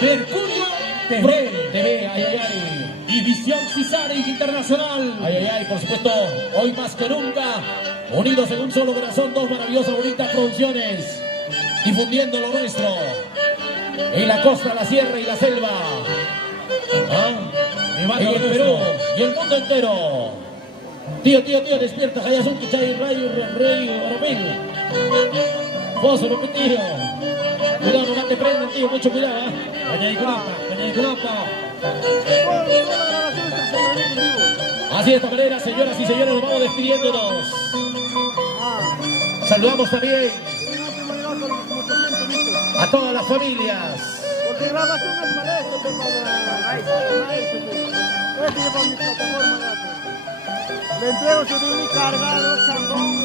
Mercurio TV, ay, ay, ay. Y Visión Cisari Internacional. Ay, ay, ay, por supuesto, hoy más que nunca, unidos en un solo corazón, dos maravillosas, bonitas producciones, difundiendo lo nuestro, en la costa, la sierra y la selva, en el Perú y el mundo entero. Tío, despierta, Hayasun, Chay, Rayo, Rey, Oromil. Fósforo, mi tío. Cuidado, no te prenden, tío, mucho cuidado, Caña y Culapa. Así de esta manera, señoras y señores, nos vamos despidiéndonos. Saludamos también a todas las familias. Porque grabación es para esto, para mi plataforma. Le entrego su de cargado, chambón.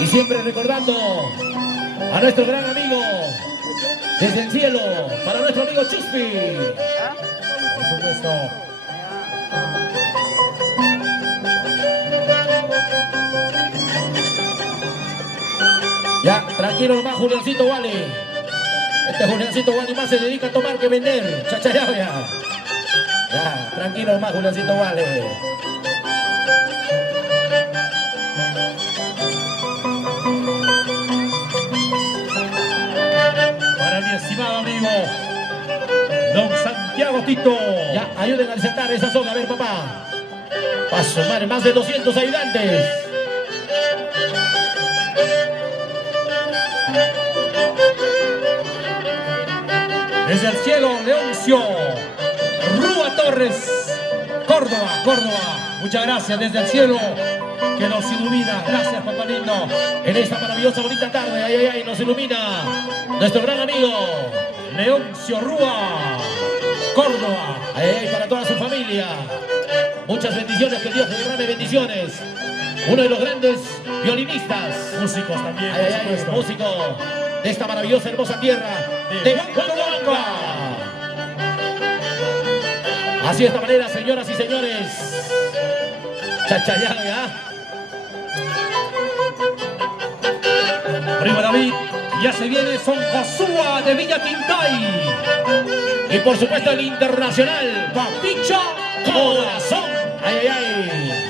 Y siempre recordando a nuestro gran amigo desde el cielo, para nuestro amigo Chuspi. Por supuesto. Ya, tranquilo nomás, Juliancito Wally. Este Juliancito Wally más se dedica a tomar que vender. Chachayabia. Ya, tranquilo nomás, Juliancito Wally. Para mi estimado amigo Don Santiago Tito. Ya, ayuden a sentar esa zona, a ver, papá. Paso, madre, más de 200 ayudantes. Desde el cielo, Leoncio Rúa Torres, Córdoba. Muchas gracias desde el cielo que nos ilumina. Gracias, papá lindo. En esta maravillosa, bonita tarde, ay, ay, ay, nos ilumina nuestro gran amigo Leoncio Rúa, Córdoba. ay, ay, para toda su familia. Muchas bendiciones, que Dios le derrame bendiciones. Uno de los grandes violinistas, Músicos también, ay, por ay, ay, supuesto. músico de esta maravillosa, hermosa tierra de Huancahuanca. Así de esta manera, señoras y señores. Chachayaya. Primo David, ya se viene Son Josúa de Villa Quintay. Y por supuesto el internacional Papicho Corazón. Ay, ay, ay.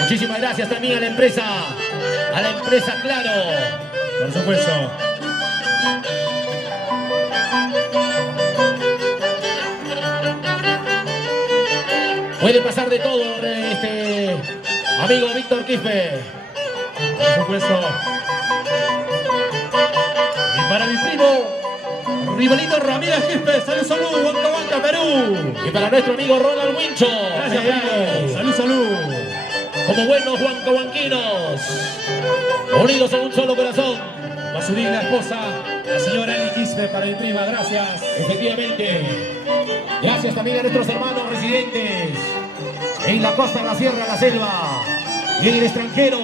Muchísimas gracias también a la empresa Claro. Por supuesto. Puede pasar de todo, amigo Víctor Quispe. Por supuesto. Y para mi primo Rivalito Ramírez Quispe, salud, Huancahuanca, Perú. Y para nuestro amigo Ronald Wincho. Gracias, Ay, ay, primo. ay. Salud. Como buenos huancahuanquinos, unidos en un solo corazón. Va a subir la esposa, la señora Eli Quispe, para mi prima, gracias. Efectivamente. Gracias también a nuestros hermanos residentes en la costa, en la sierra, en la selva y en el extranjero.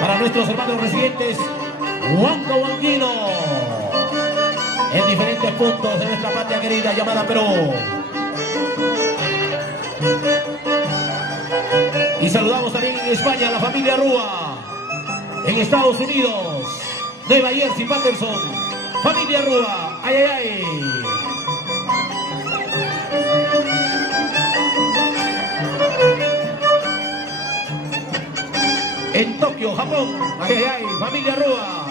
Para nuestros hermanos residentes huancahuanquinos en diferentes puntos de nuestra patria querida llamada Perú. Y saludamos también en España a la familia Rúa. En Estados Unidos, Nueva Jersey, Patterson, familia Rúa. Ay, ay, ay. En Tokio, Japón. Ay, ay, ay, familia Rúa.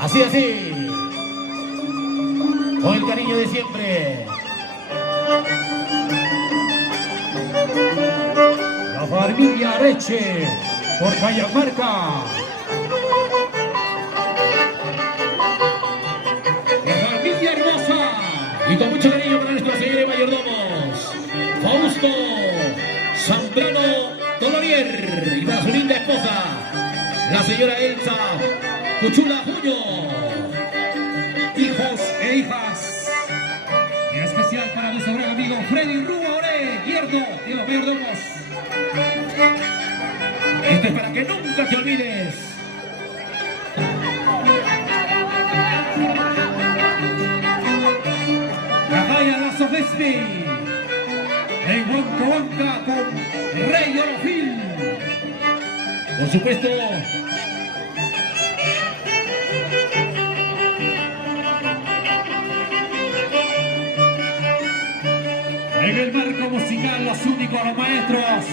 Así, así. Con el cariño de siempre. La familia Areche, por Cajamarca. La familia hermosa. Y con mucho cariño para nuestra señora mayordomos. Fausto Zambrano Dolorier. Y para su linda esposa, la señora Elsa Cuchula Juño. Hijos e hijas. Y en especial para nuestro gran amigo Freddy Rúa Oré, yerno de los mayordomos. Esto es para que nunca te olvides. Cajaya Lazo Vespi. En Huancahuanca con Rey Orofil. Por supuesto, En el marco musical, los únicos, los maestros.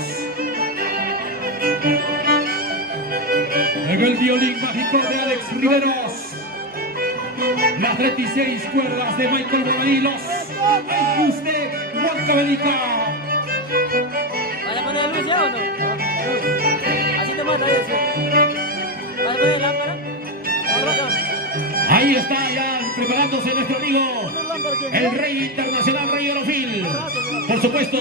En el violín mágico de Alex Riveros. Las 36 cuerdas de Michael Bobadillos. Aikus de Huancavelica. ¿Vas a poner luz ya o no? Así te mata eso. ¿Vas a poner lámpara? Ahí está ya preparándose nuestro amigo, el rey internacional, Rey Orofil. Por supuesto,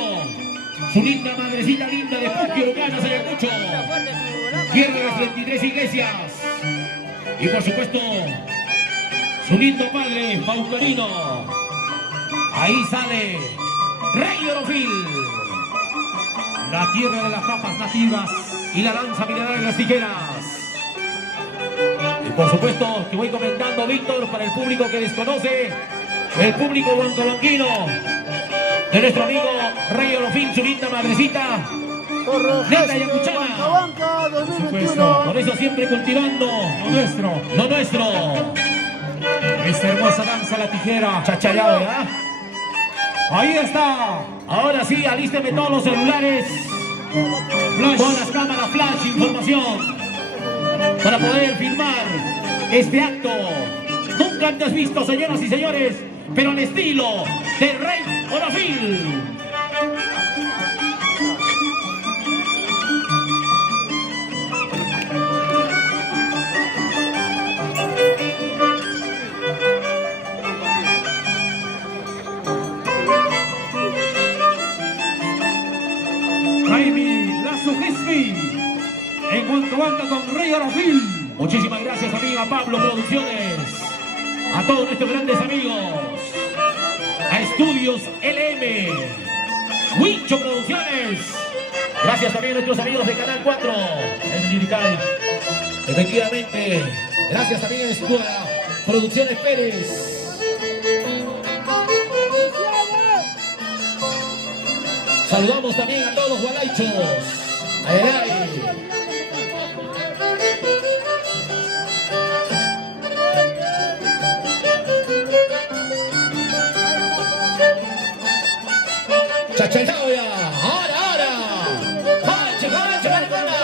su linda madrecita linda de Puqui, Uruguayana, Ayacucho. Tierra de las 33 iglesias. Y por supuesto, su lindo padre, Paucarino. Ahí sale Rey Orofil. La tierra de las papas nativas. Y la danza milenaria de las tijeras. Y por supuesto que voy comentando, Víctor, para el público que desconoce, el público huancahuanquino, de nuestro amigo Rey Orofil, su linda madrecita, linda yacuchana. Huancahuanca 2021. Por eso siempre cultivando Lo nuestro. lo nuestro. Esta hermosa danza, la tijera. Chachayado, ¿verdad? Ahí está. Ahora sí, alísteme todos los celulares, Flash. todas las cámaras flash, información, para poder filmar este acto nunca antes visto, señoras y señores, pero al estilo de Rey Orofil. Jaime Lazo Gespi. En Huancahuanca con Rey Orofil. Muchísimas gracias, amiga Pablo Producciones, a todos nuestros grandes amigos, a Estudios LM, Huicho Producciones, gracias también a nuestros amigos de Canal 4, el Lirical, efectivamente, gracias también a Escuela Producciones Pérez. Saludamos también a todos los gualaichos. Ay, ay. Chachayao ya. Ahora. Panche, maricona.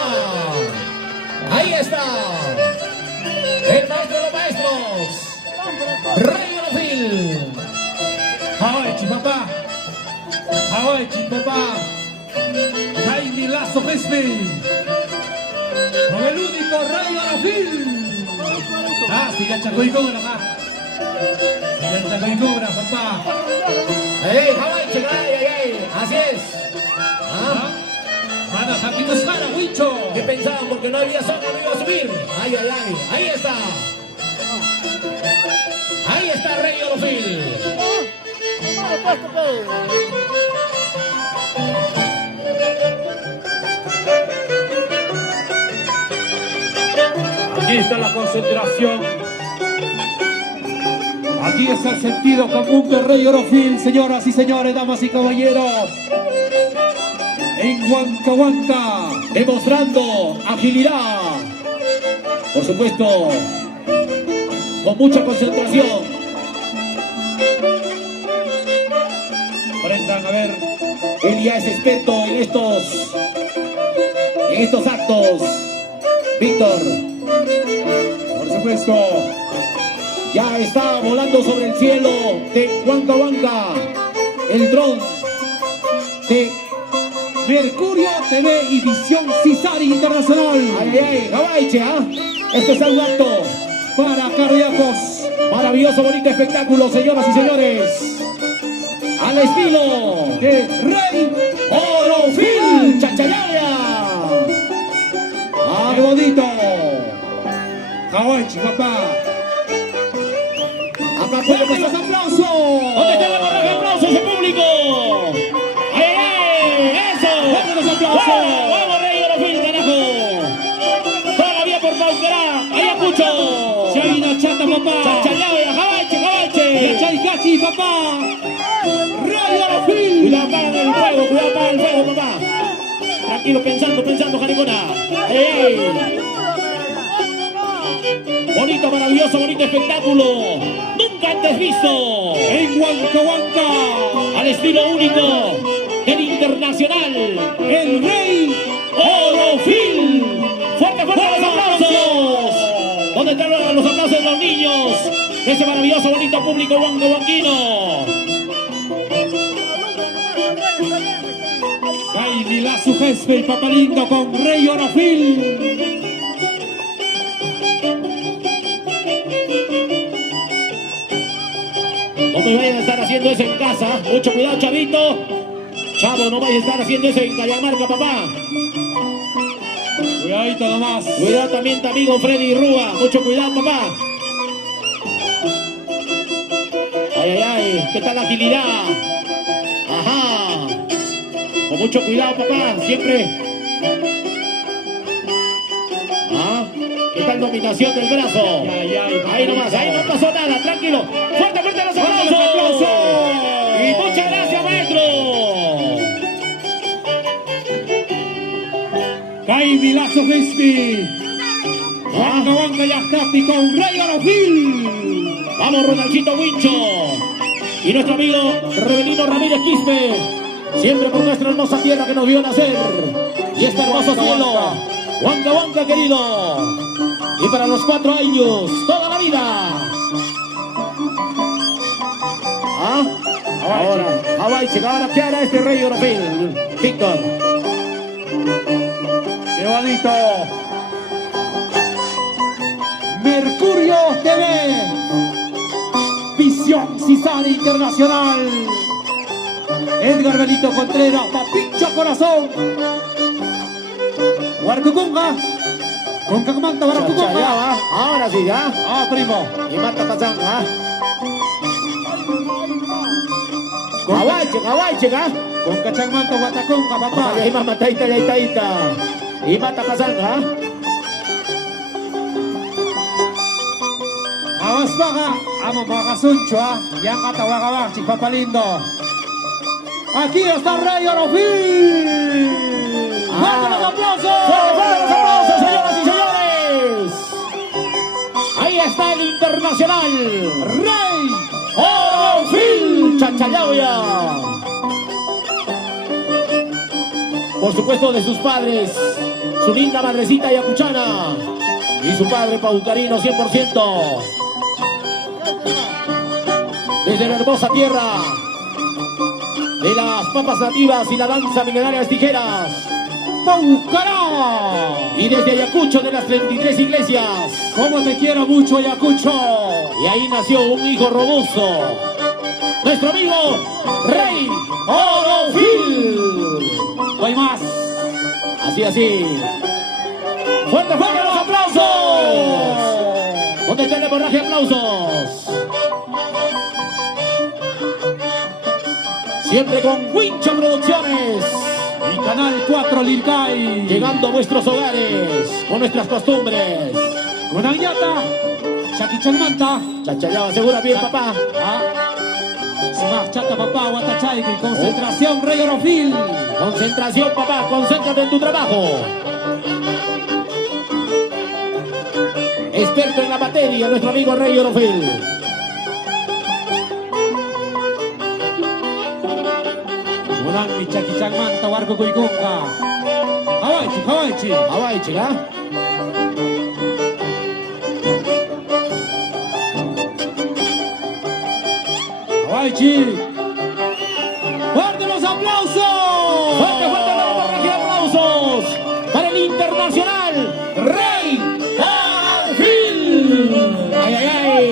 Ahí está. El maestro de los maestros. Rey Orofil. Hawaii, chipapá. Hawaii, chipapá. Jaime Lazo Gespi. Con el único Rey Orofil. Ah, siga Chaco y Cobra, papá. Siga Chaco y Cobra, papá. ¡Ey, Hawaii, chica! ¡Ey! Así es. ¿Ah? Para Jaquito Sara, Huicho. ¿Qué pensaban? Porque no había zona, no iba a subir. ¡Ay, ay, ay! ¡Ahí está! ¡Ahí está Rey Orofil! Aquí está la concentración. Aquí está el sentido común de Rey Orofil, señoras y señores, damas y caballeros. En Huancahuanca, Demostrando agilidad. Por supuesto, con mucha concentración. aprendan a ver. Él ya es experto en estos actos. Víctor, Por supuesto, ya está volando sobre el cielo de Huancahuanca el dron de Mercurio TV y Visión Cisari Internacional. Hawaii, este es un acto Para cardíacos. maravilloso, bonito espectáculo, señoras y señores, al estilo De Rey Orofil Chachayaya. Arbolito. Hawaii, papá. Acá puede ¡Fuerte los pasar. aplausos! ¿Dónde está la barra de aplausos, el público? ¡Ay, ay! ¡Eso! ¡Fuerte los aplausos! ¡Vamos, vamos, Rey Orofil, carajo! Todavía por Paucará, Ayacucho. Chaina Chata, papá. Chachayaya, Jabache. Chaicachi, papá. Rey Orofil. Cuidado, apagan el fuego, cuidado, apagan el fuego, papá. Tranquilo, pensando, Jaricona. ¡Ey! Bonito, maravilloso, bonito espectáculo. Nunca nunca antes visto. En Huancahuanca, Al estilo único del Internacional. el rey Orofil. Fuerte, fuerte los aplausos. ¿Dónde están los aplausos de los niños? Ese maravilloso, bonito público huancahuanquino. Jaime Lazo Gespe y Papalindo con Rey Orofil. No me vayan a estar haciendo eso en casa. Mucho cuidado, chavito. Chavo, no vayas a estar haciendo eso en Cajamarca, papá. Cuidadito nomás. Cuidado también tu amigo Freddy Rúa. Mucho cuidado, papá. Ay, ay, ay. ¿Qué tal la agilidad? Ajá. Con mucho cuidado, papá. Siempre. ¿Ah? ¿Qué tal dominación del brazo? Ay, ay, Ahí nomás, ahí no pasó nada. Tranquilo. Fuerte, fuerte los aplausos. Y muchas gracias, maestro. Jaime Lazo Gespe. ¿Ah? Huancahuanca y Ascapi con Rey Orofil. Vamos, Ronaldito Wincho. Y nuestro amigo Rebelino Ramírez Quispe. Siempre por nuestra hermosa tierra que nos vio nacer. Y este hermoso cielo. Huancahuanca, querido. Y para los 4 años, toda la vida. ¿Ah? Ahora, Hawaii, chica. Ahora, ¿qué hará este Rey Orofil? Víctor. ¡Qué bonito! Mercurio TV. Visión Cisal Internacional. Edgar Benito Contreras, Papincho Corazón. Huarcucunga. Con Cacamanta, Ya Huarcucunga. va. Ahora sí, ya. Ah, primo. Y mata Pazán, ¿ah? Con Hawaii, chica. Con Cachagmanta, Huatacunga, papá. Ahí más mataita, y mata pasanga. Awas baga, amo bagasuncho, yang kata wagawak, si Papalindo. Aquí está Rey Orofil. ¡Fuerte los aplausos! ¡Fuerte los aplausos, señoras y señores! Ahí está el Internacional. Rey Orofil Chachayauya. Por supuesto de sus padres, su linda madrecita yacuchana y su padre paucarino 100%. Desde la hermosa tierra de las papas nativas y la danza mineraria de tijeras. Paucará. Y desde Ayacucho de las 33 iglesias. Como te quiero mucho, Ayacucho. Y ahí nació un hijo robusto. Nuestro amigo Rey Orofil. No hay más. Así, así. ¡Fuerte, fuerte los aplausos! ¿Dónde está el hemorragia de aplausos? Siempre con Wincho Producciones. Y Canal 4 Lircay. Llegando a vuestros hogares con nuestras costumbres. Con Añata. Chaquichalmanta. Chachayaba, segura bien, papá. Smart Chata, papá, Guatachaique. Concentración, Rey Orofil. Concentración, papá, concéntrate en tu trabajo. Experto en la materia, nuestro amigo Rey Orofil. Unang Chaquichalmanta, Huarco Cuiconga. Hawaichi. Hawaii, chica. Hawaichi. ¡Fuerte los aplausos! Fuerte, fuerte para el hemorragia de aplausos. Para el Internacional, Rey Orofil. Ay, ay, ay.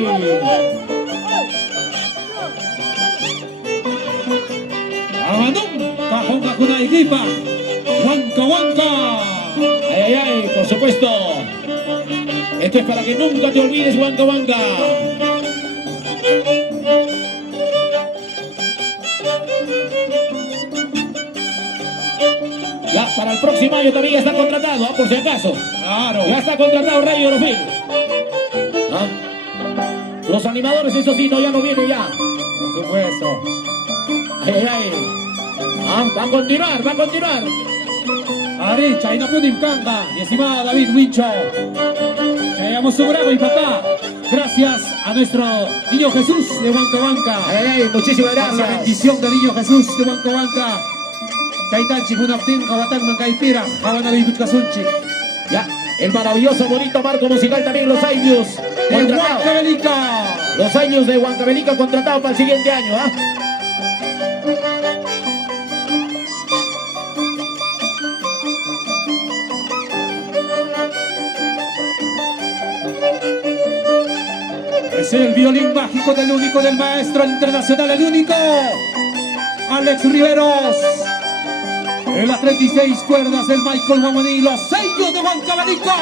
Amanung, Cajonga Kunaigipa. Huancahuanca. Ay, ay, ay, por supuesto. Esto es para que nunca te olvides, Huancahuanca. Ya para el próximo año también ya está contratado, por si acaso. Claro. Ya está contratado Rey Orofil. ¿Ah? Los animadores, eso sí, no, ya no vienen ya. Por supuesto. Ay, ay, ay. Ah, va a continuar, va a continuar. Ari, Chaina Pudim Kanga. Y estimada David Wincho. Llegamos su bravo y papá. Gracias a nuestro Niño Jesús de Huancabanca. Ay, ay, muchísimas La gracias. bendición del Niño Jesús de Huancabanca. Kaitanchi Munaptin, Jawatán Mancaipira, Javanari Buchkasunchi. Ya, el maravilloso, bonito marco musical también los años De contratados. Huancavelica. Los años de Huancavelica contratados para el siguiente año, ¿ah? Es el violín mágico del único, del maestro internacional, el único, Alex Riveros. En las 36 cuerdas del Michael Guamaní, los sellos de Huancavelica.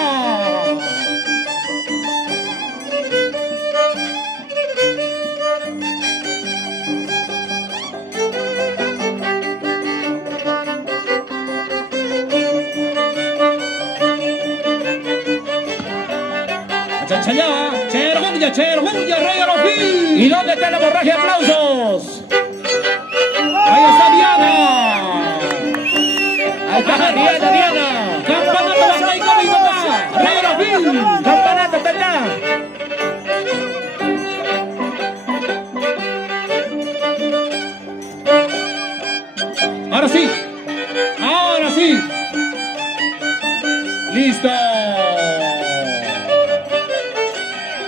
Chachayá, Cherhuya, Rey Arofí. ¿Y dónde está la hemorragia de aplausos? Ahí está Diana. Ahí está Diana. Campanato Huancaico, mi papá. Rey Arofí. Campanata, está allá. Ahora sí. Ahora sí. Listo.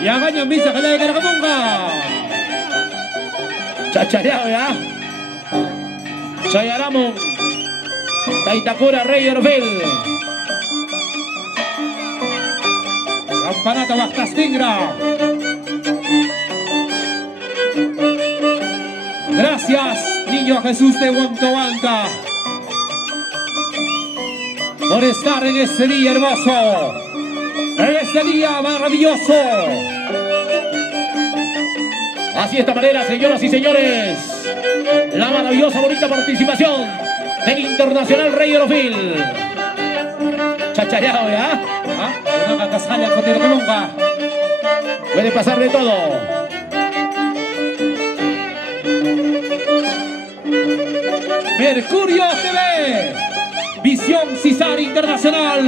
Ya ganyan bisa kalay ka nakamunga. Chachareado, ¿ya? Chayaramon. Taitakura, Rey Orfel. Campanata Huactas Tingra. Gracias, Niño Jesús de Huancabanca, por estar en este día hermoso, en este día maravilloso. Así de esta manera, señoras y señores, la maravillosa, bonita participación del Internacional Rey Orofil. Chachareado, ¿ya? Una catasalla con el Colunga. Puede pasar de todo. Mercurio TV, Visión Cisar Internacional.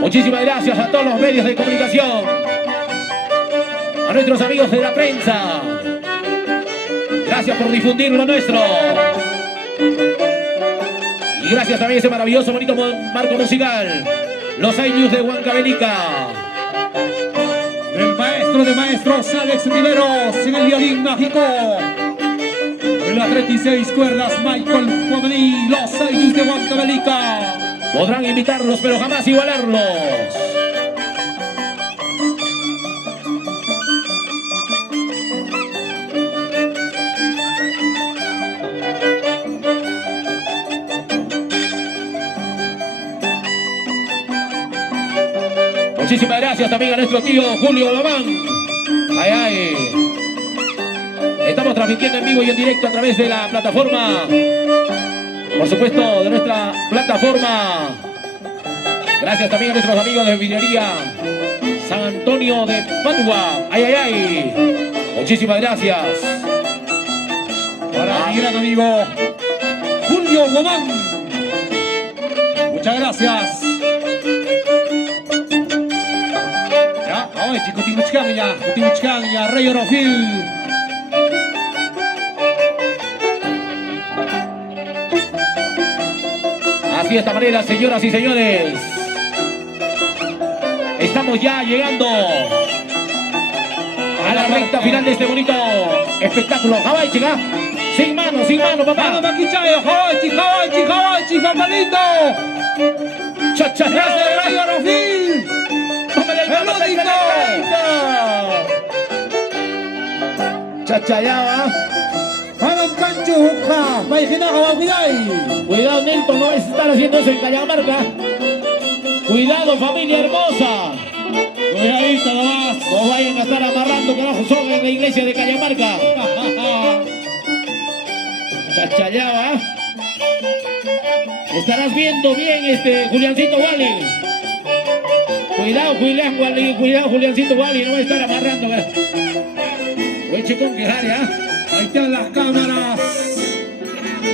Muchísimas gracias a todos los medios de comunicación, a nuestros amigos de la prensa. Gracias por difundir lo nuestro. Y gracias también a ese maravilloso, bonito marco musical, los años de Huancavelica. El maestro de maestros, Alex Riveros, en el violín mágico. En las 36 cuerdas, Michael Guamaní, los años de Huancavelica. Podrán imitarlos, pero jamás igualarlos. Muchísimas gracias también a nuestro tío Julio Babán. Ay, ay. Estamos transmitiendo en vivo y en directo a través de la plataforma, por supuesto, de nuestra plataforma. Gracias también a nuestros amigos de Villería San Antonio de Padua. Ay, ay, ay. Muchísimas gracias. Para mi gran amigo Julio Guamán. Muchas gracias. Ya, hoy Chicutimuchcán ya, Rey Orofil. Así de esta manera, señoras y señores, estamos ya llegando a la recta final de este bonito espectáculo. Hawái, chica. Sin mano, papá. Vamos, Maquichayo, Hawaii, papá lindo. Chachareado, Gracias, Rey Orofil. Chachareado, ¿ah? Vamos, Pancho, Juja, Paijina, Hawaii. Cuidado, Nelton, no vas a estar haciendo eso en Cajamarca. Cuidado, familia hermosa. Cuidadito nomás. No vayan a estar amarrando carajo son en la iglesia de Cajamarca. Chachayaba, ¿ah? Estarás viendo bien Juliancito Wally. Cuidado, Juliancito Wally, no va a estar amarrando. Buen chicón que jale, ¿ah? Ahí están las cámaras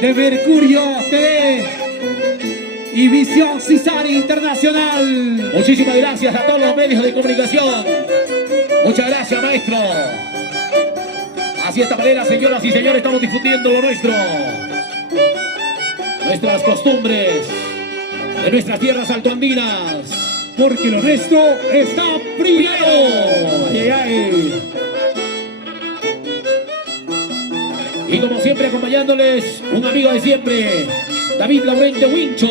de Mercurio TV y Visión Cisar Internacional. Muchísimas gracias a todos los medios de comunicación. Muchas gracias, maestro. Así de esta manera, señoras y señores, estamos difundiendo lo nuestro. Nuestras costumbres de nuestras tierras altoandinas. Porque lo nuestro está primero. Ay, ay, ay. Y como siempre, acompañándoles, un amigo de siempre, David Laurente Wincho.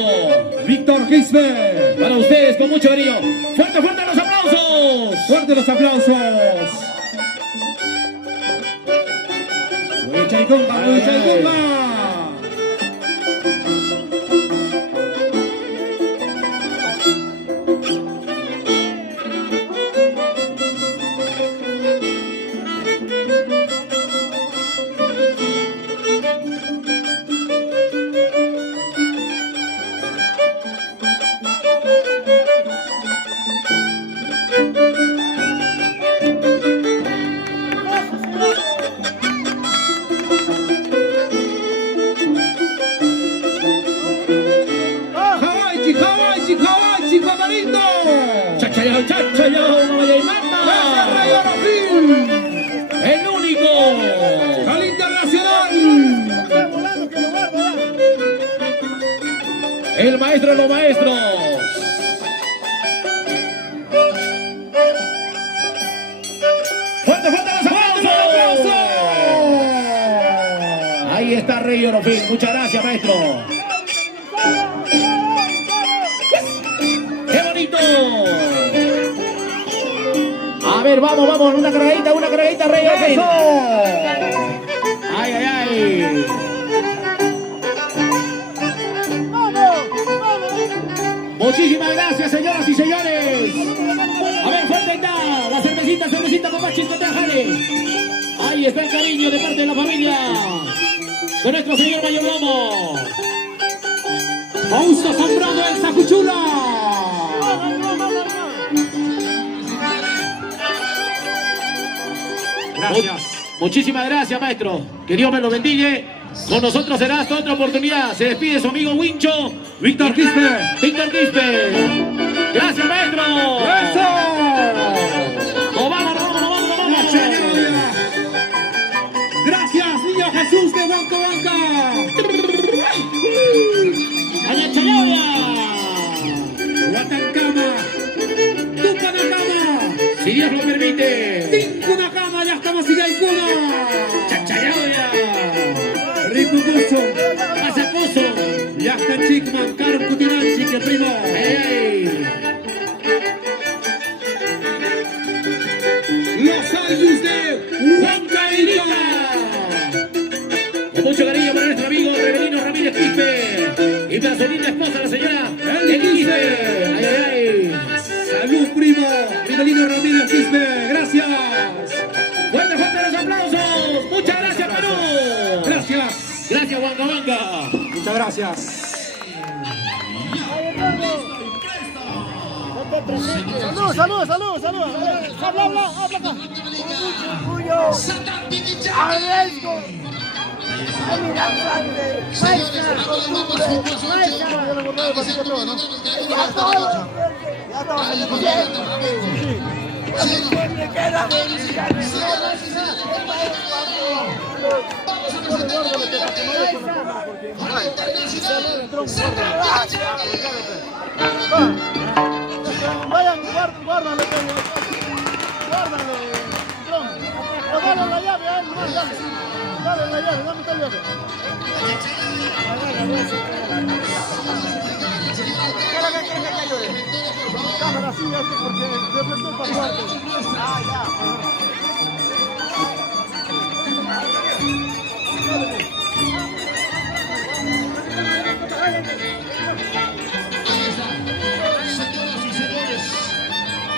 Víctor Gisbert. Para ustedes, con mucho cariño. ¡Fuerte, fuerte los aplausos! Fuerte los aplausos. Mucha y compa, mucha y compa. Chachayao, chachayao, mamaya y mama. El único. Al internacional. El maestro de los maestros. ¡Fuerte, fuerte los aplausos! Ahí está Rey Orofín. Muchas gracias, maestro. ¡Qué bonito! A ver, vamos, vamos. Una cargadita, Rey Orofín. ¡Ay, ay, ay! Muchísimas gracias, señoras y señores. A ver, fuerte está. La cervecita, papá, chiscoteajale. Ahí está el cariño de parte de la familia de nuestro señor mayordomo. Fausto Zambrano del Sacuchula. Gracias. Muchísimas gracias, maestro. Que Dios me lo bendiga. Con nosotros será hasta otra oportunidad. Se despide su amigo Wincho. Víctor Gisbert. Víctor Gisbert. Gracias, maestro. ¡Eso! ¡Nos vamos! Gracias, niño Jesús de Huancabanca. ¡Allá, Chayabia! Huatancama. Tucanacama. Si Dios lo permite. Tincunacama, ya estamos en Gaicuna. ¡Chachayabia! Ricucuso. ¡Pasacoso! Ya está Chicman, Caro Cutinanchi, que primo. ¡Ey! Los Ayus de Huancaína. Con mucho cariño para nuestro amigo Rebelino Ramírez Quispe y para su linda esposa, la señora Eli Quispe. ¡Ay, ay, ay! Salud, primo. Rebelino Ramírez Quispe. Gracias. ¡Fuerte, fuerte los aplausos! ¡Muchas gracias, Perú! Gracias. ¡Gracias, Huancabanca! Muchas gracias. Salud. Habla acá. Orgullo. Arriesgo. Vayan, guárdalo. Dale la llave, dale la llave, dame esta llave. ¿Qué es lo que quieres que te ayude? Cámara, sí, porque reflector para cuarto. Ya.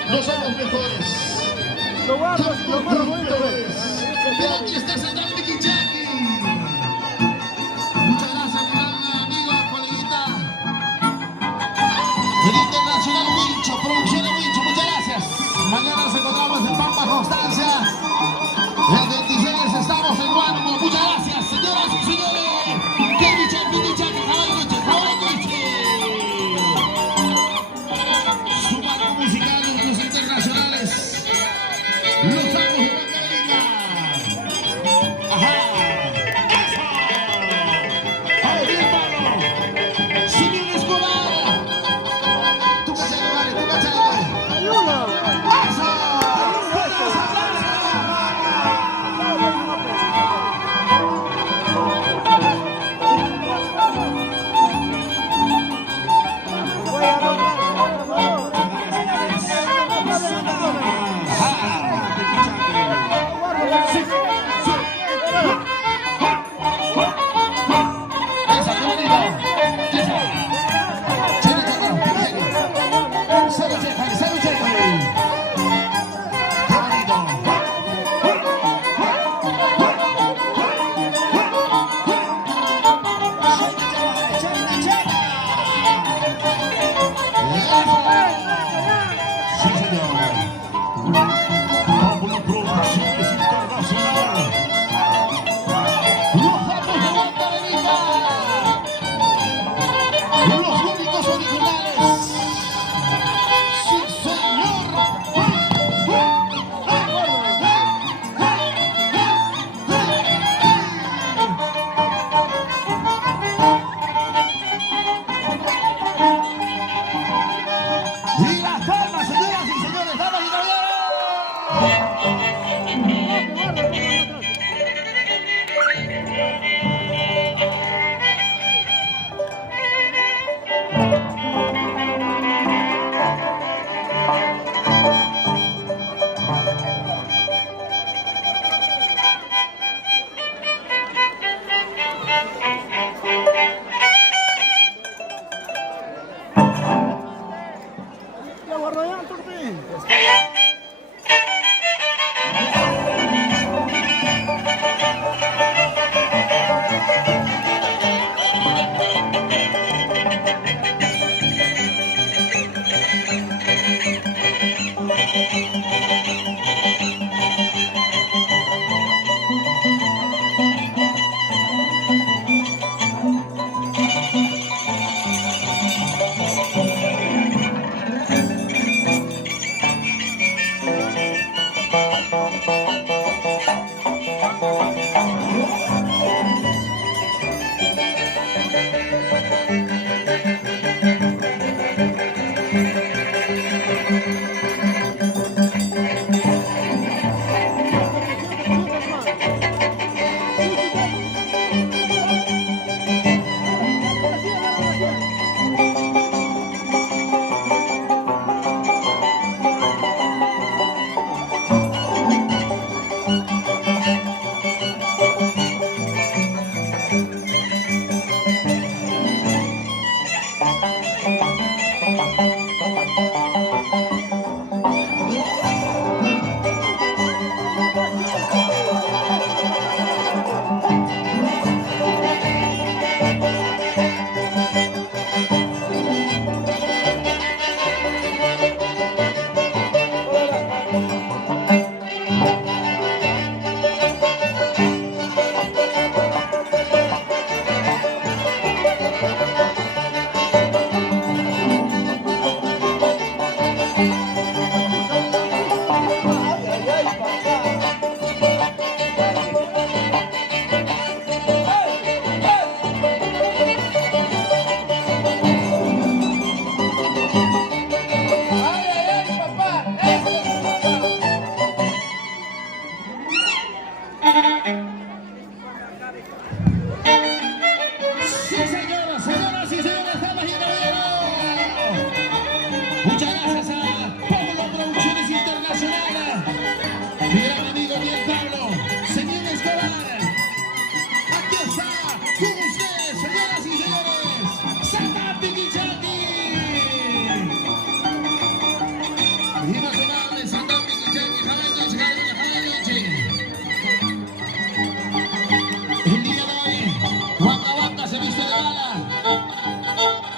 No somos mejores. Lo guardo bonito. Pero aquí está Santana Miquichaki. Muchas gracias, mi gran amiga, coleguita. El Internacional Wincho, producción de Wincho, muchas gracias. Mañana nos encontramos en Pampa Constancia. El 26 estamos en Guarmo. Muchas gracias, señoras y señores. Que Miquichaki, Hawaii Michi. Su marco musical, los internacionales.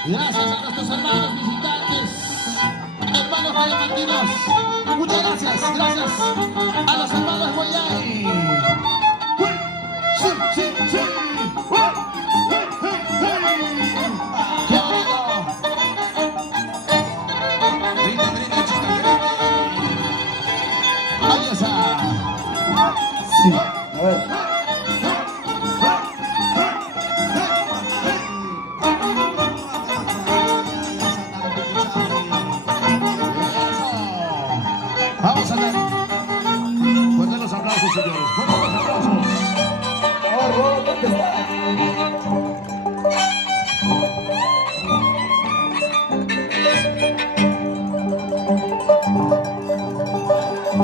Gracias a nuestros hermanos visitantes, hermanos palomatinos. Muchas gracias, gracias a los hermanos Guayay. Sí, sí, sí. ¡Qué bonito! Brinda, brinda, chicas, brinda. Ahí está. Sí, a ver. Vamos a dar fuerte los aplausos, señores. Fuerte los aplausos. Ahora, ¿dónde está? A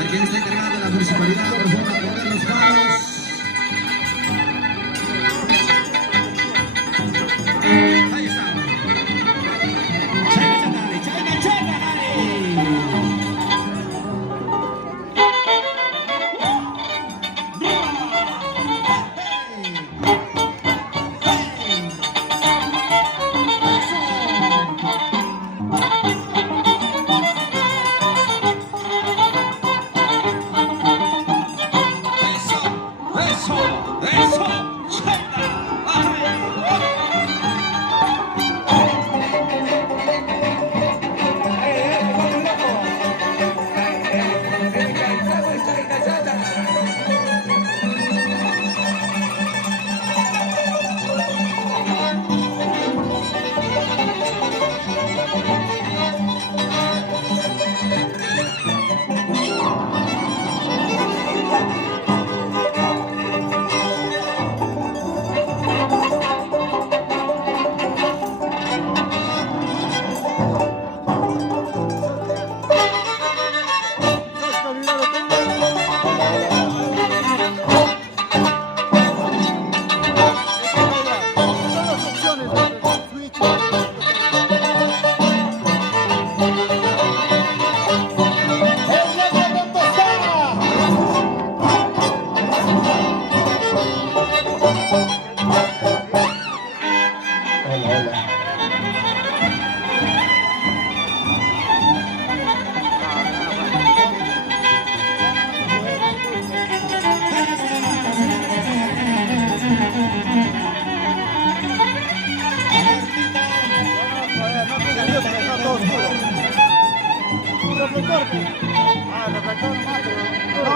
ver quién está encargado de la municipalidad, por favor, a poner los palos. Ahí está. Chaca, Dale.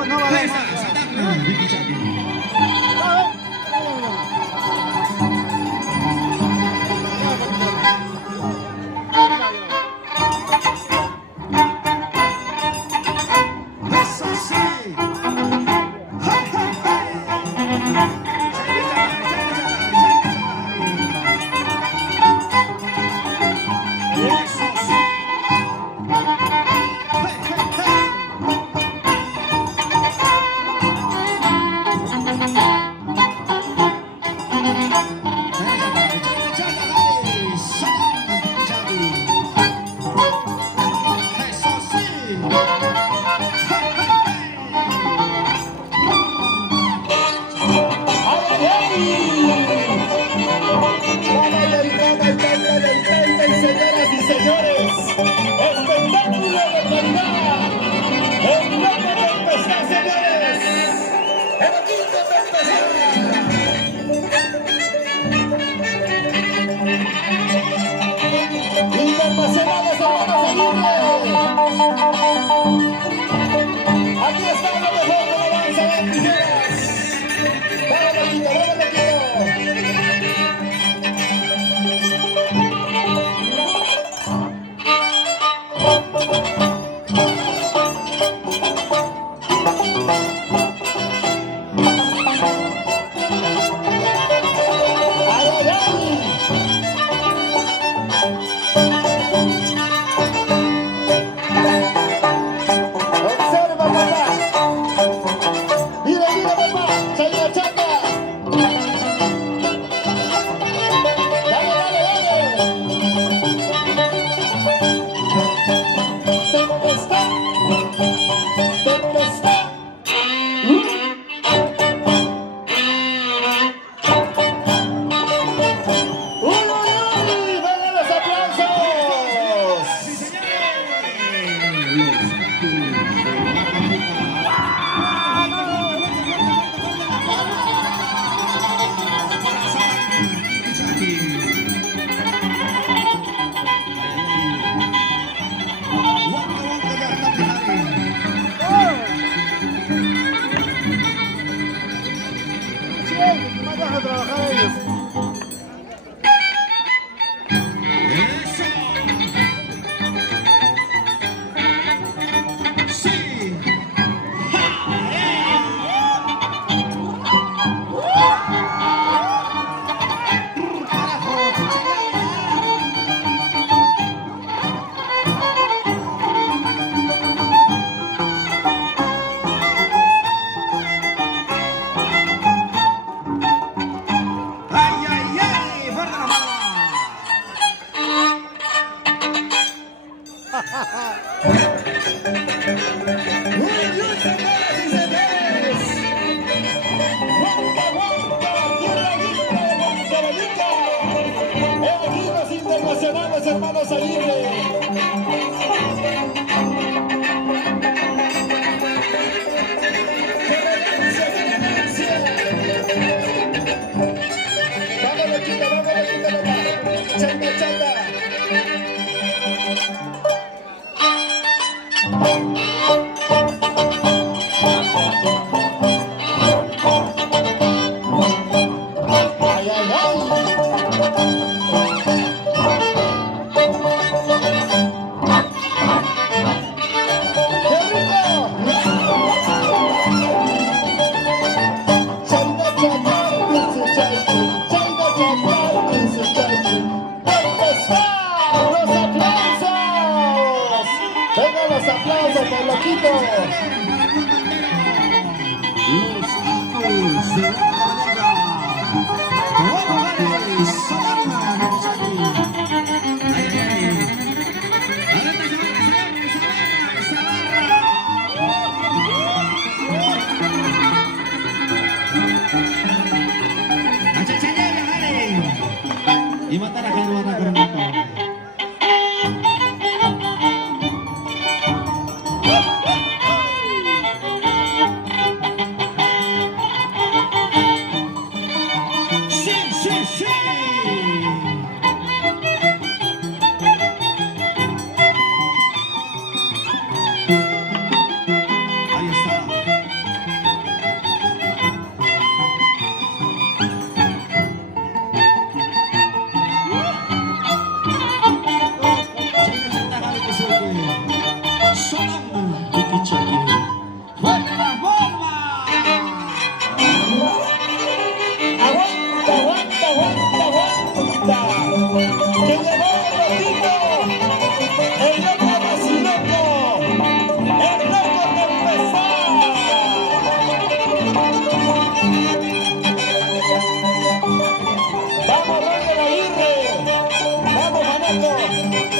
No va a haber aquí está lo mejor de la danza de tijeras. Vamos, Loquito. No deja trabajar ellos. Internacionales, hermanos Aguirre. ¡Qué elegancia, qué elegancia! ¡Vámonos, quita, nomás! ¡Changa, changa! ¡Ay, ay, ay! Los aplausos por Loquito. Los Apus de y matar a Carlos.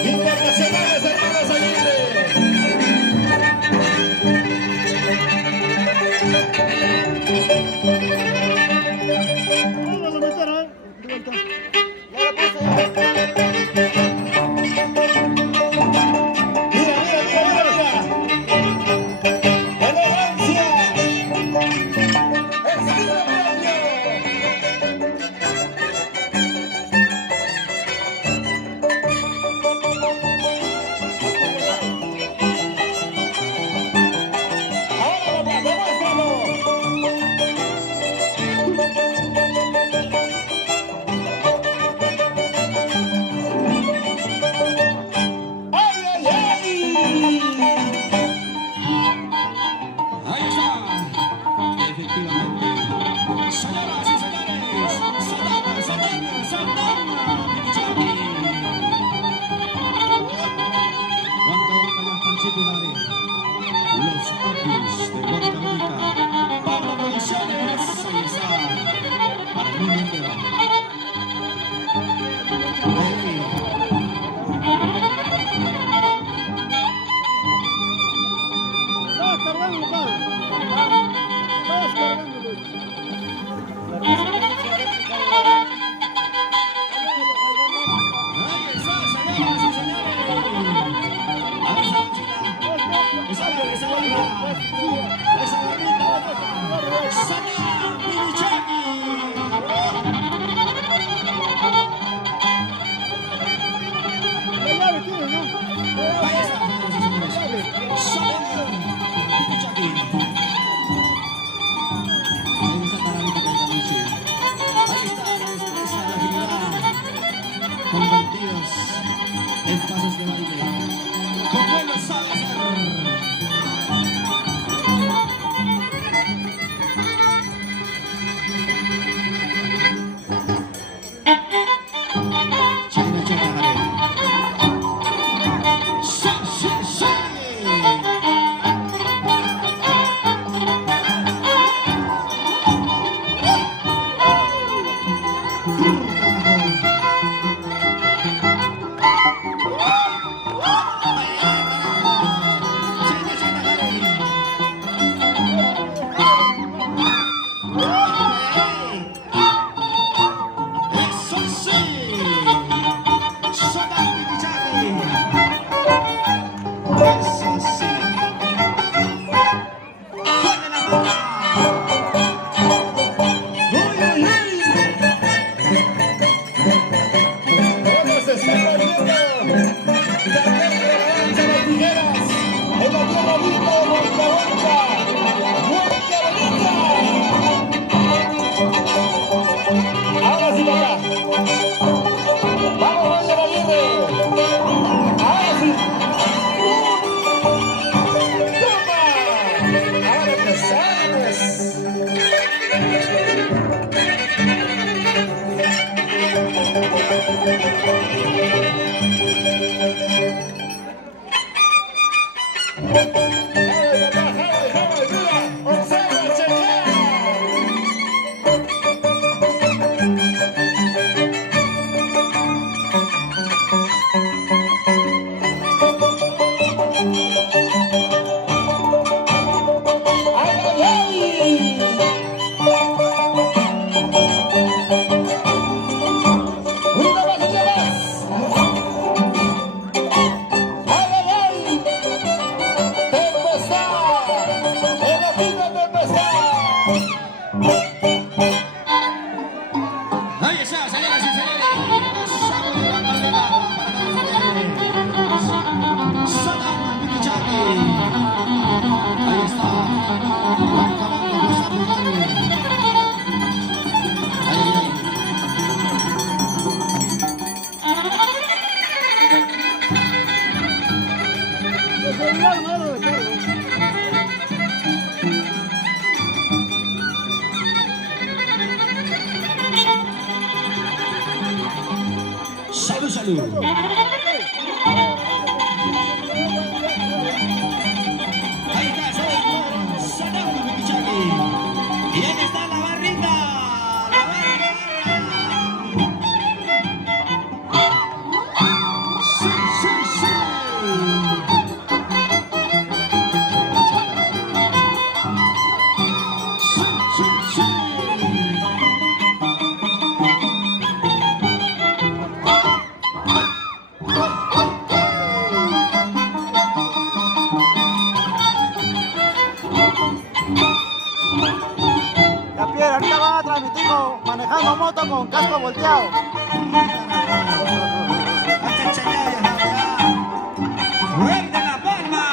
Internacionales, hermanos Aguirre. Vuelve a meter, de vuelta. Ya la puse. Mira, mira, mira, mira, mira. Elegancia. Estilo propio. Ahora, papá, demuéstralo. ¡Ay, ay, ay! Ahí está. Efectivamente. Señoras y señores, Santana, Pichichaki. Huanca ya están chipinari. Los Apus de Huancavelica. Pablo Producciones. Ahí está. Para el mundo entero. Ahí. Estabas cargando, padre. Estabas cargando, Luis. Ahí está, señoras y señores. Ahí está, chica. Sale que se vuelva. Esa gordita. Sonia Milichaki. La llave tiene, ¿no? Ahí está, Sonia Milichaki. Ahí está Taramita Cantamichi. Ahí está la destreza, la agilidad. Convertidos en pasos de baile. Con buenos Salazar. China Chocagare. Sí, sí, sí. Ahora sí, papá. Vamos, Roger Aguirre. Ahora sí. ¡Toma! Ahora empezamos. Observa, chequea. Ahí está, señoras y señores. Saludos a la bandera para Sonia Milichaki. Ahí está. Acabando de saludar. Ahí. Salud, salud. Ahí está, Sonia Milichaki. Y ahí está la barriga. La barriga. Sí, sí, sí. Sí, sí, sí. Ya Pierre, ahorita van a transmitir manejando moto con casco volteado. ¡Fuerte la palma!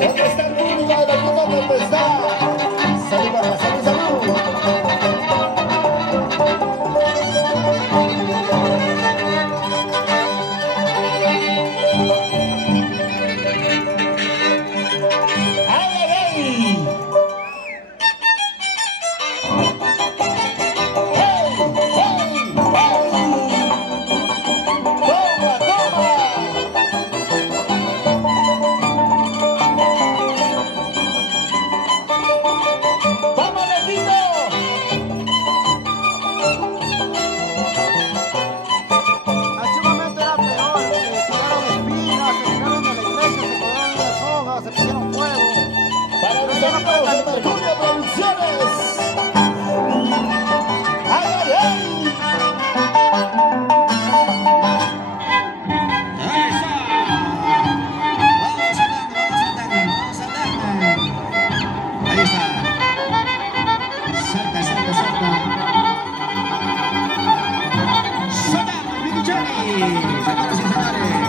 ¿Dónde está el público de la Quinta Tempestad? Salud, papá, salud, salud. ¡Ay, ay, ay! ¡Toma, toma! se pusieron fuego. Para los amigos de Mercurio Producciones. ¡Ay, ay, ay! Ahí está. Vamos a darle, vamos a darle. Ahí está. Salta, salta, salta. Salta, Big Johnny. Señoras y señores.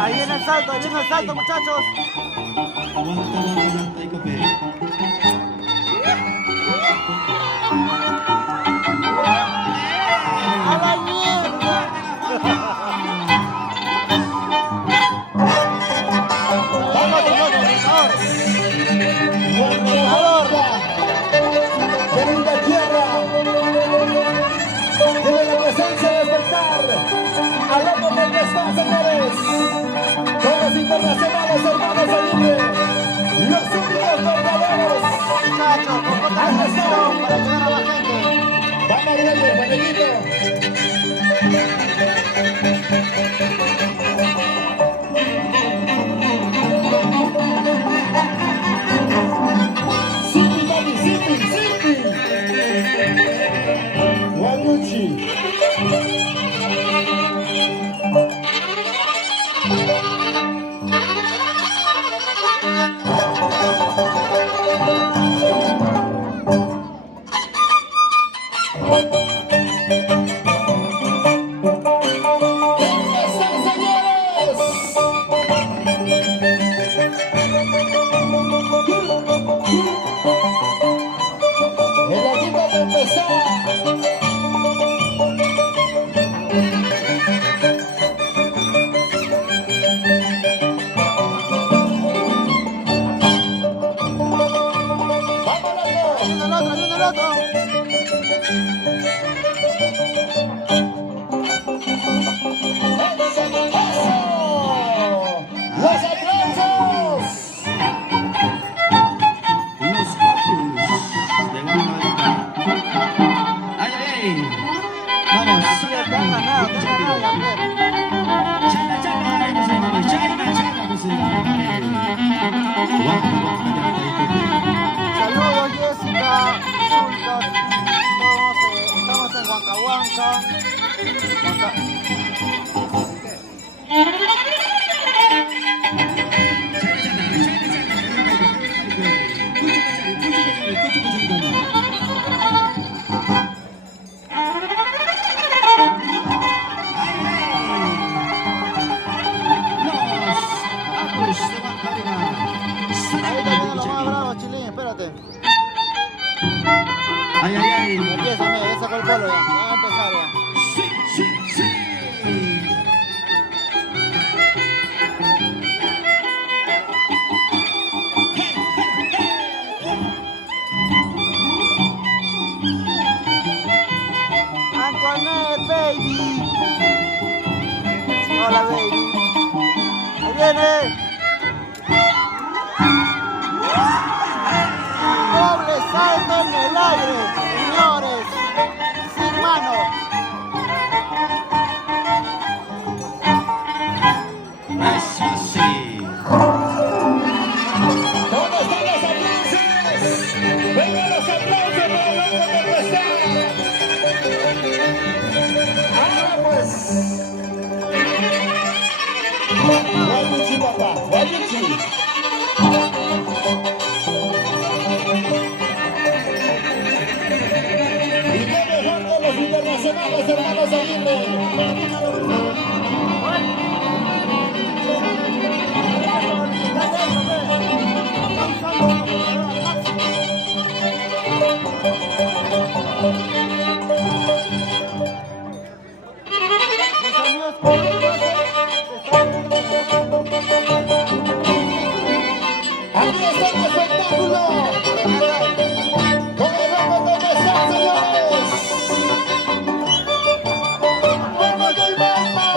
Ahí viene el salto, muchachos. Aguanta, aguanta, ahí copé. ¡A la mierda! Querida tierra, tiene la presencia de despertar al hombre donde está, señores, con los internacionales hermanos de Libre, los únicos verdaderos. Muchachos, con contaminación para llegar a la gente. Vamos, Grande, Manejito. Sipi, mami, sipi, sipi. Guanucci. ¿Dónde están, señores? El equipo de empezar. ¡Vámonos! Ahí viene el otro, ahí viene el otro. ¡Los aplausos! Los Cactus de Guanajuato. ¡Ay, ay, ay! ¡Vamos! Tengan ganado, Javier. ¡Chana, chana! ¡Chana, chana! Saludos, Jessica, Zulka. Estamos en Huancahuanca. Ahí está viendo lo más bravo, Chilín, espérate. ¡Ay, ay, ay! Empieza, mira, ya sacó el polo ya. Ya va a empezar ya. ¡Sí, sí, sí! Antoinette, baby. Hola, baby. Ahí viene. Doble salto en el aire, señores. Sin mano. ¡Eso sí! ¿Dónde están los aplausos? ¡Vengan los aplausos para el hombre que está! ¡Ah, pues! Guanucci, papá. Aquí está el espectáculo. Con el loco de Pesar, señores. Vamos del mapa.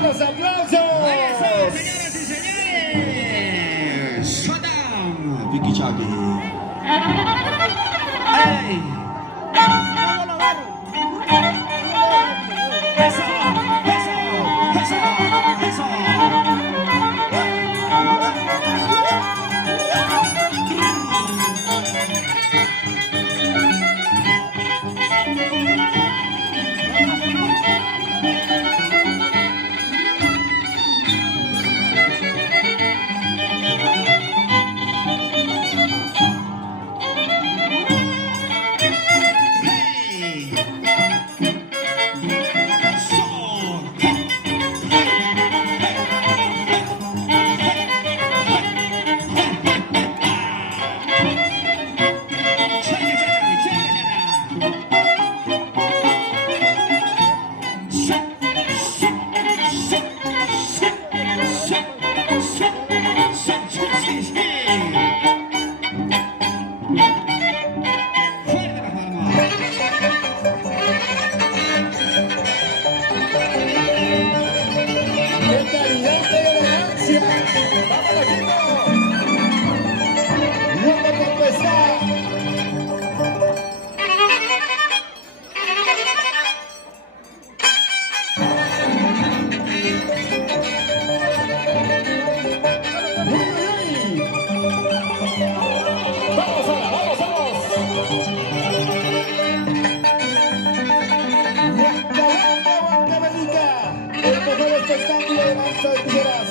¡Los aplausos! Señoras y señores, Showdown, Vicky Chaki. ¡Ey! ¡Eso! ¡Eso! ¡Eso! ¡Eso! Espectáculo de danza de tijeras.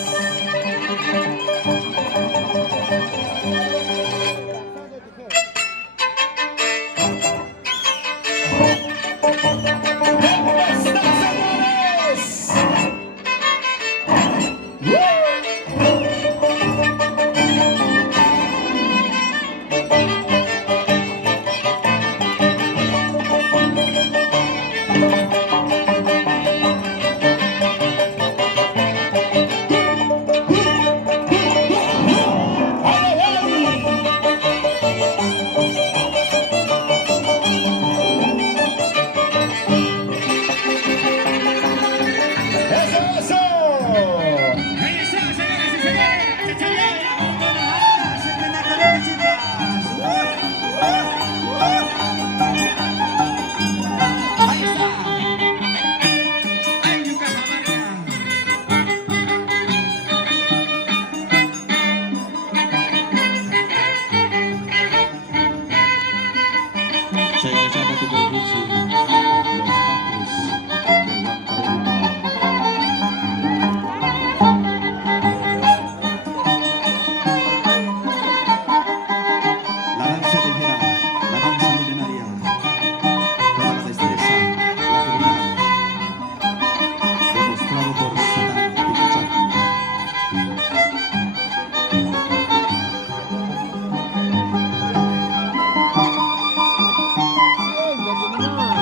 Venga,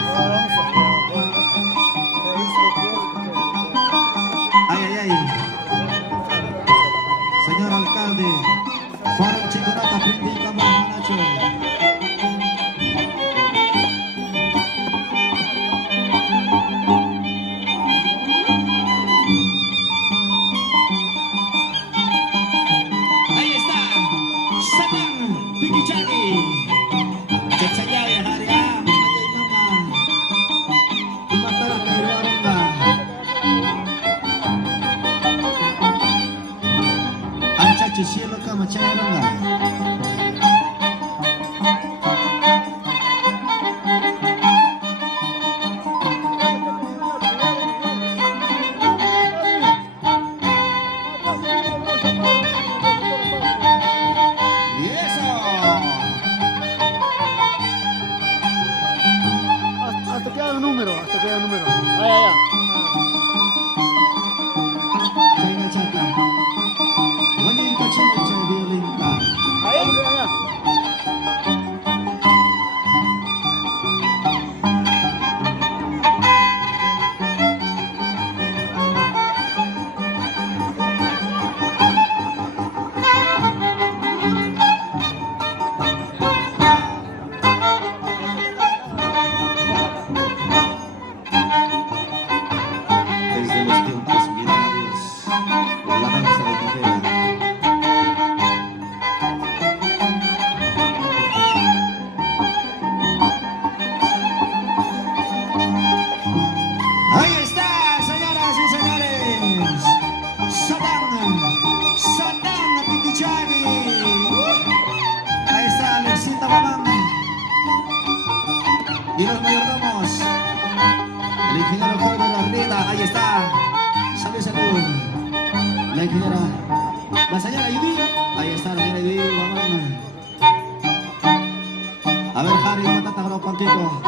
número, hasta que haya número. Allá. China chata. Wanita china cha violinta. Allá. Desde los tiempos milenarios, la danza de tijera. Ahí está, señoras y señores. Satán Piquichagui. Ahí está Alexita Mamán. Y los mayordomos. El ingeniero Jorge Arrieta, ahí está. Salud. La ingeniera, la señora Yudí. Ahí está la señora Yudí, mamá. A ver, Harry, matata con Pantito.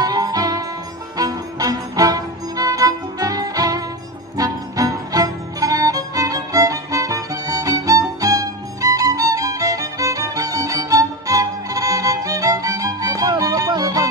Papá.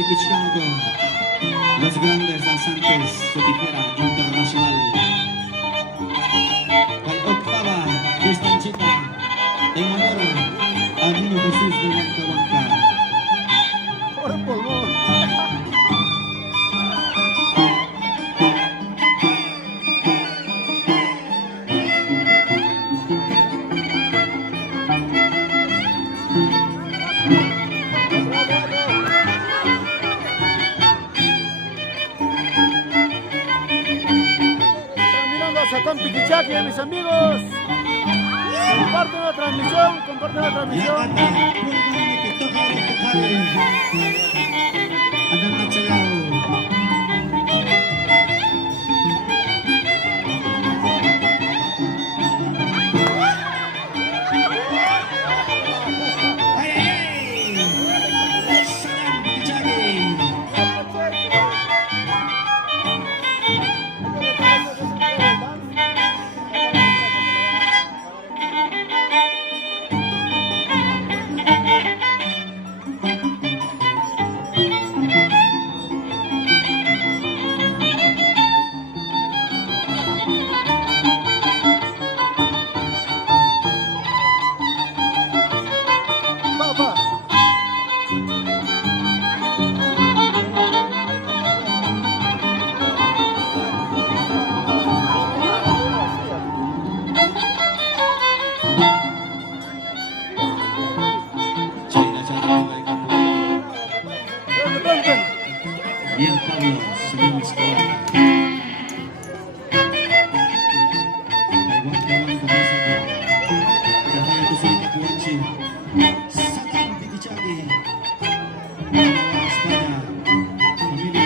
escuchando los grandes danzantes de tijera internacional. La octava distancita en honor al niño Jesús de Huancahuanca. Por polvo. Satán Piquichaqui, mis amigos. Comparten la transmisión, comparten la transmisión. Bien, Pablo, seguimos con Satán Piquichaqui, España, familia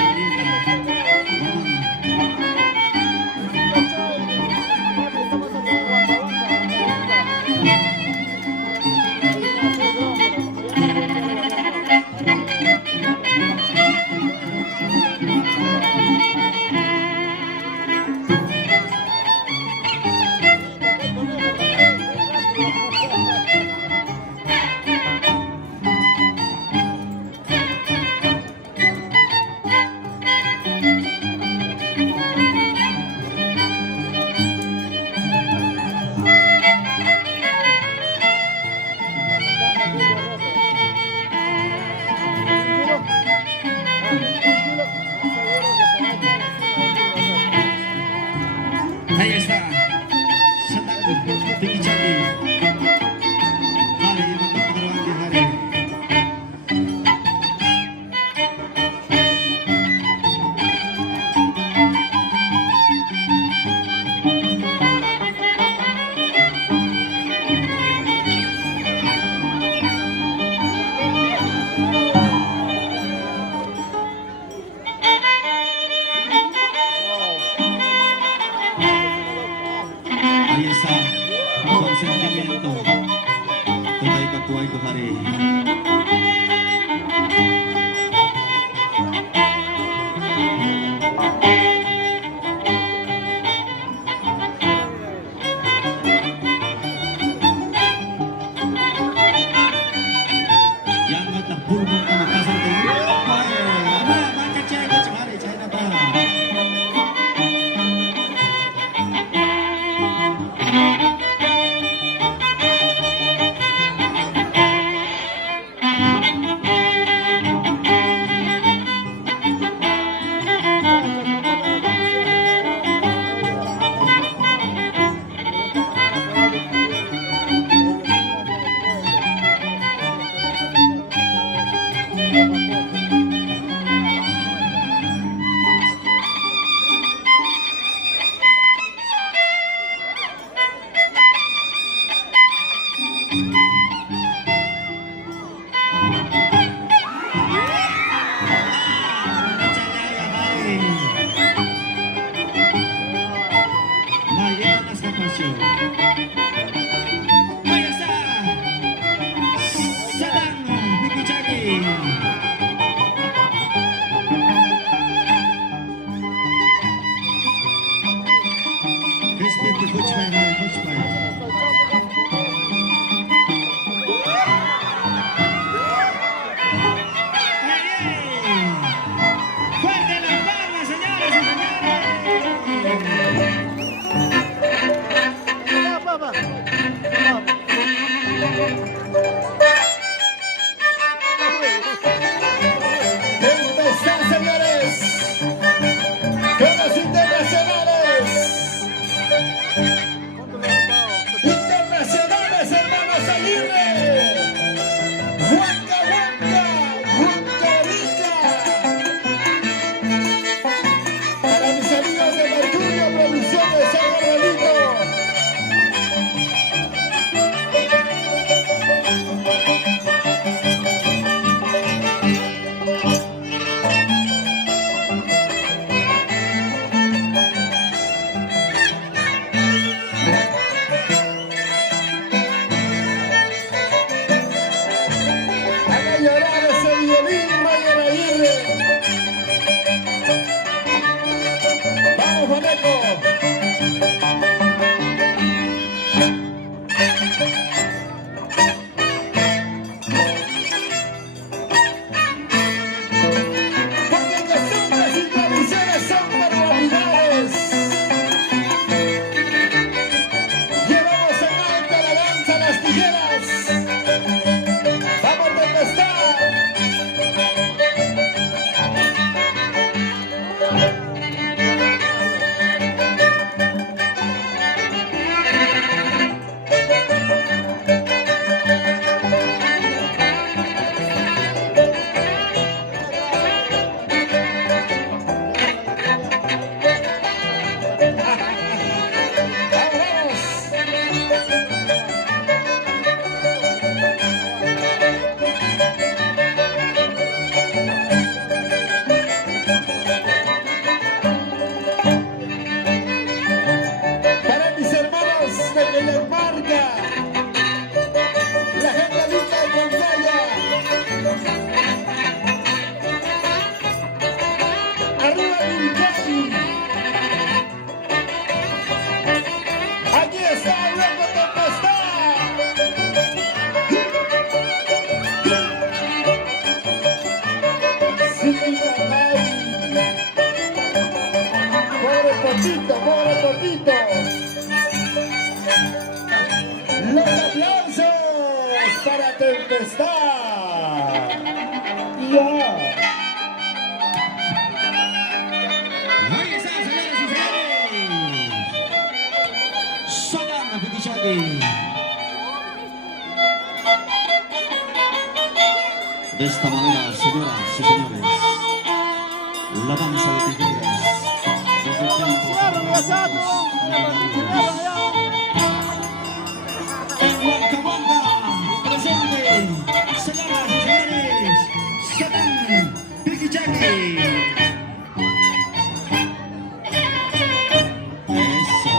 ahí está, Satán Piquichaqui. Hari, mantap penerangan Hari. Ahí está, consentimiento. Tunay kakuhay ko hari. Yang matang pulmong kamakasan tayo. Ama, macam China, cemari China ta. Tempestad, señores. Con los internacionales. Internacionales, hermanos Aguirre. Huanca, Huanca, Huanca Rica. Para mis amigos de Mercurio Producciones, San Gabrielito. Haga llorar ese violín, Mayer Aguirre. Vamos, Juaneco. Porque costumbres y tradiciones son barbaridades. Llevamos en alta la danza las tijeras. ¡Vamos, Tempestad! ¡Vamos! Para mis hermanos de Villamarca, la gente linda de Concaya, arriba Vilcay, aquí está el loco Tempestad. Cintia May. Pobre Potito, pobre Potito. Los aplausos para Tempestad. Ya. Ahí está, señoras y señores. Sonando Piquichaqui. De esta manera, señoras y señores, la danza de tijeras. Desde el tiempo en Huancahuanca, presente, señoras y señores, Satán Piquichaqui. Eso.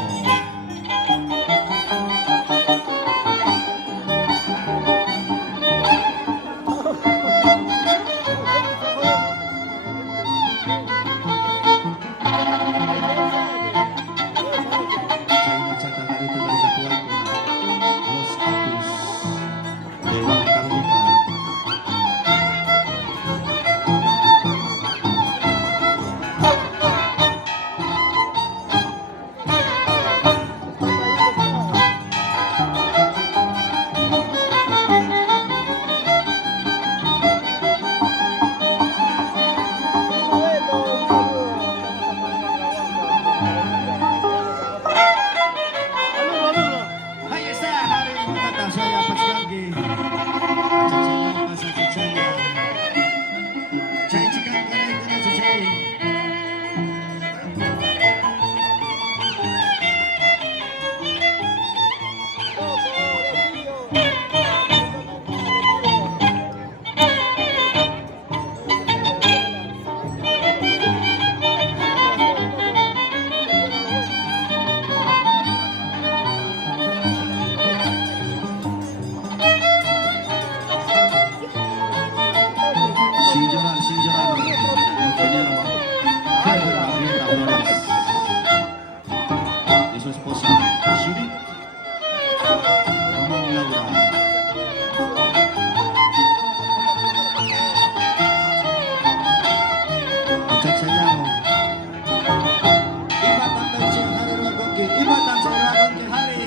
Chayna Chacacarito de Itapualco, los Apus de Huancahuanca. Ahí está, Hari Mutata, saya Pachkangi. Chachaya, masa chachaya. Chay chikan karay kana chachay. Sin llorar, ingeniero Javier Arrieta Flores y su esposa Judith Ramón Laura. Chachayao. Ibatan Bensin Hari Ruagongi, Ibatan Saya Ruagongi Hari.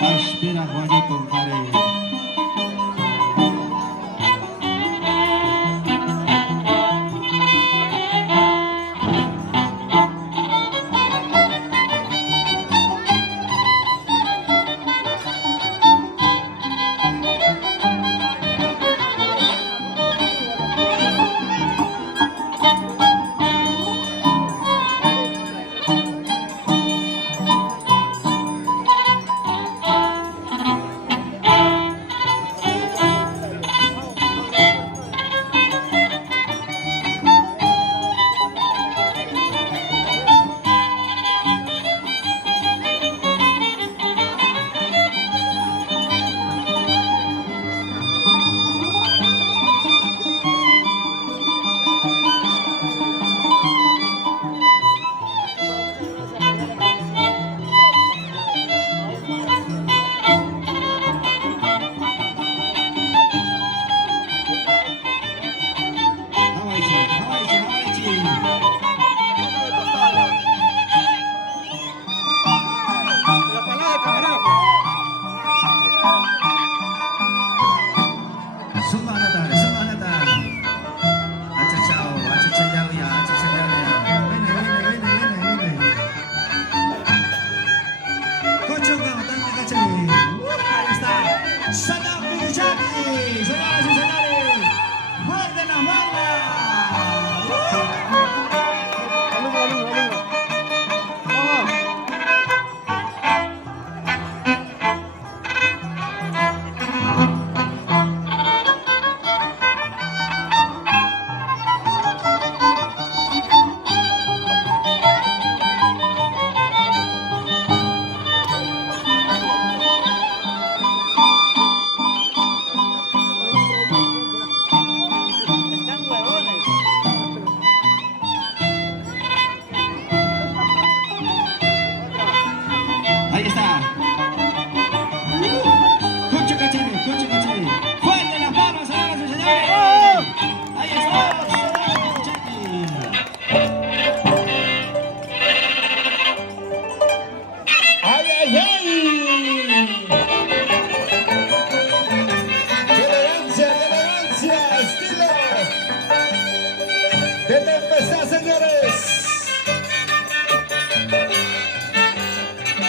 Aspira Juanito Karen.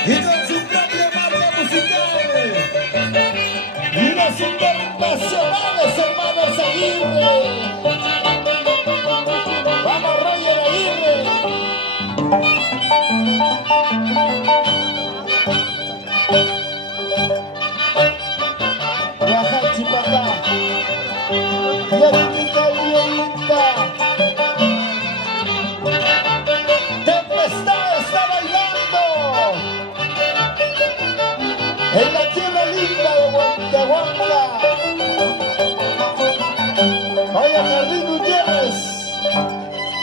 Y con su propia marca musical, los internacionales hermanos Aguirre. Vamos, Roger Aguirre. Guajachi, papá. Yaquita y Violita. Tempestad está bailando en la tierra linda de Huancahuanca. Oye, Jardín Gutiérrez,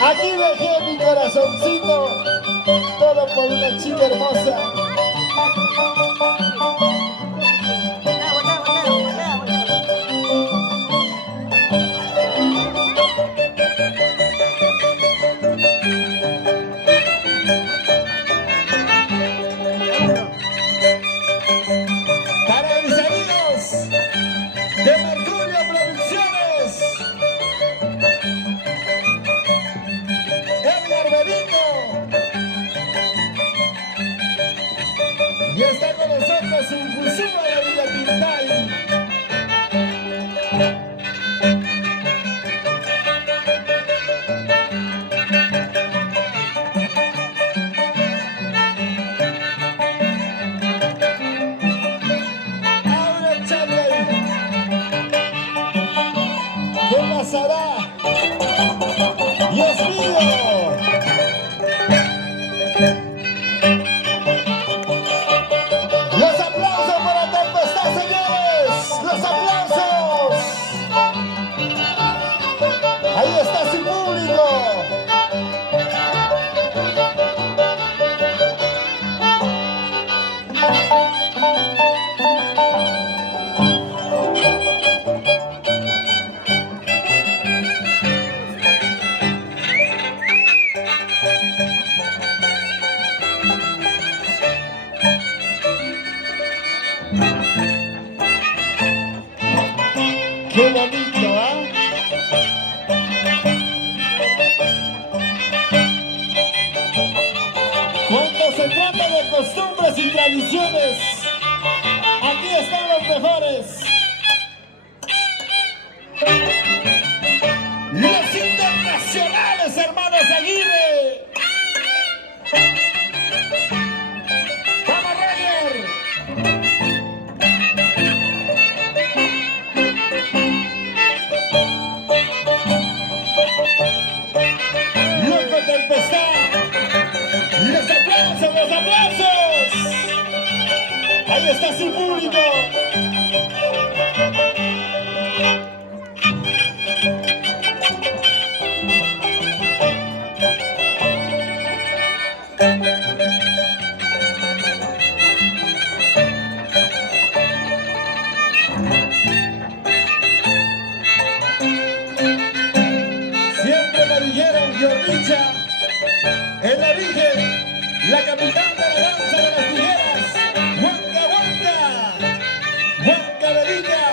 aquí dejé mi corazoncito, todo por una chica hermosa. Para mis amigos de Mercurio Producciones, Edgar Benito, y está con nosotros Infusiva de Villa Tintay. Ahora, Charlie, ¿qué pasará? ¡Dios mío! Los aplausos para Qué bonito, ¿ah? Cuando se trata de costumbres y tradiciones, aquí están los mejores. Los internacionales, hermanos Aguirre. ¡Vamos, Roger! ¡Loco Tempestad! ¡Los aplausos, los aplausos! ¡Ahí está su público! Siempre me dijeron que Orricha, el origen, la capital de la danza de las tijeras, Huanca, Huanca, Huanca Verilla.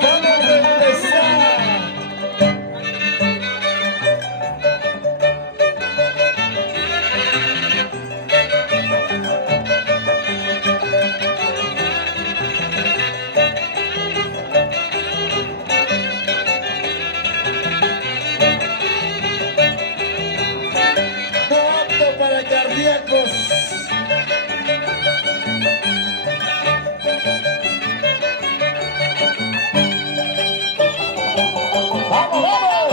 Vamos a empezar. No apto para cardíacos. ¡Vamos, vamos!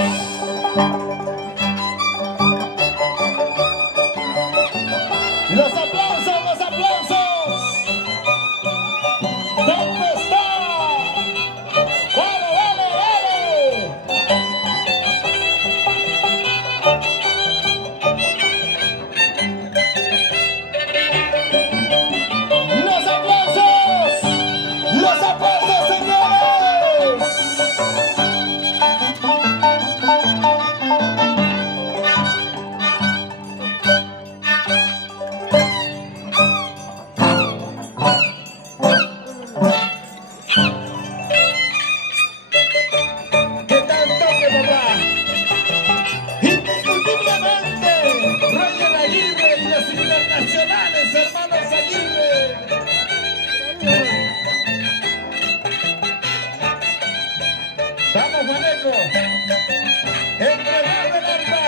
¡Los aplausos, los aplausos! ¿Dónde está? ¡Dale, dale, dale! ¡Los aplausos! ¡Los aplausos, señores! ¿Qué tal toque, papá? Indiscutiblemente, Roger Aguirre y los internacionales, hermanos Aguirre. Vamos, Maneco. Entregar el arma.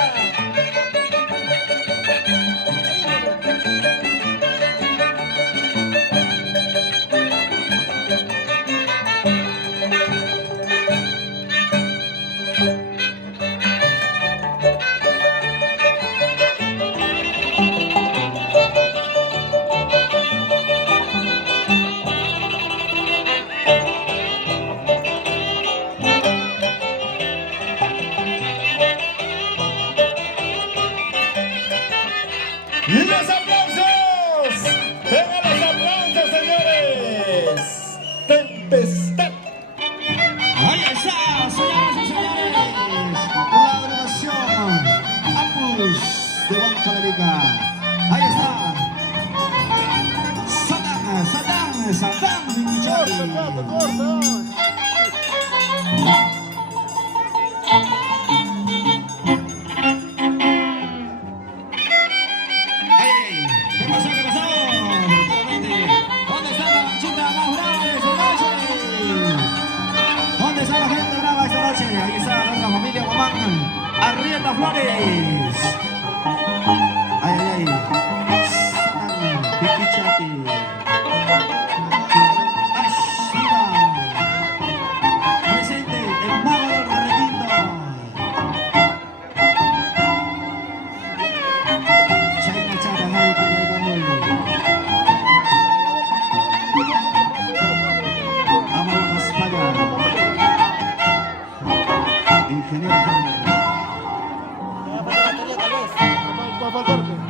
¡Los aplausos! ¡Vengan los aplausos, señores! ¡Tempestad! Ahí está, señoras y señores. La agrupación Apus de Huanca Verilla. Ahí está. Satán, Michari. ¿Qué pasó? Efectivamente. ¿Dónde está la chica más brava de esta noche? ¿Dónde está la gente brava esta noche? Ahí está la familia Guamán. Arrieta Flores. Ay. Satán, Piquichati. Ashira. Presente el mago del requinto. China Chara, Javi, Pinay, Vámonos para allá. ingeniero Jaime. Le va a faltar batería tal vez. Va a faltar.